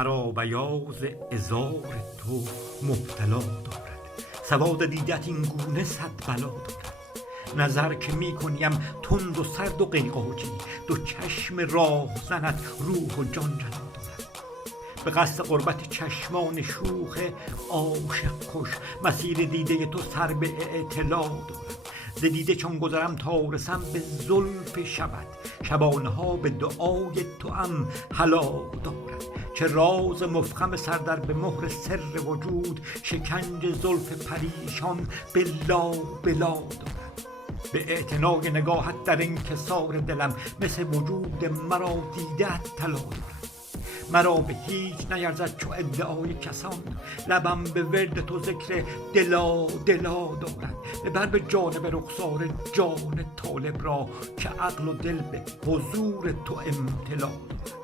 مرا بیاض عذار تو مبتلا دارد، سواد دیدت این گونه صد بلا دارد. نظر که می کنیم تند و سرد و قیقاجی، دو چشم راه زنت روح و جان جلا دارد. به قصد قربت چشمان شوخ عاشق کش، مسیر دیده تو سر به اعتلا دارد. ز دیده چون گذرم تا رسم به زلف شبت، شبانه ها به دعای توام هلا دارد. چه راز مفخم سر در به مهر سر وجود، شکنج زلف پریشان بلا بلا دارد. به اعتنای نگاهت در انکسار دلم، مثل وجود مرا دیدت طلا دارد. مرا به هیچ نیرزد چو ادعای کسان، لبم به ورد تو ذکر دلا دلا دارد. ببر به جانب رخسار جان طالب را، که عقل و دل به حضور تو امتلا دارد.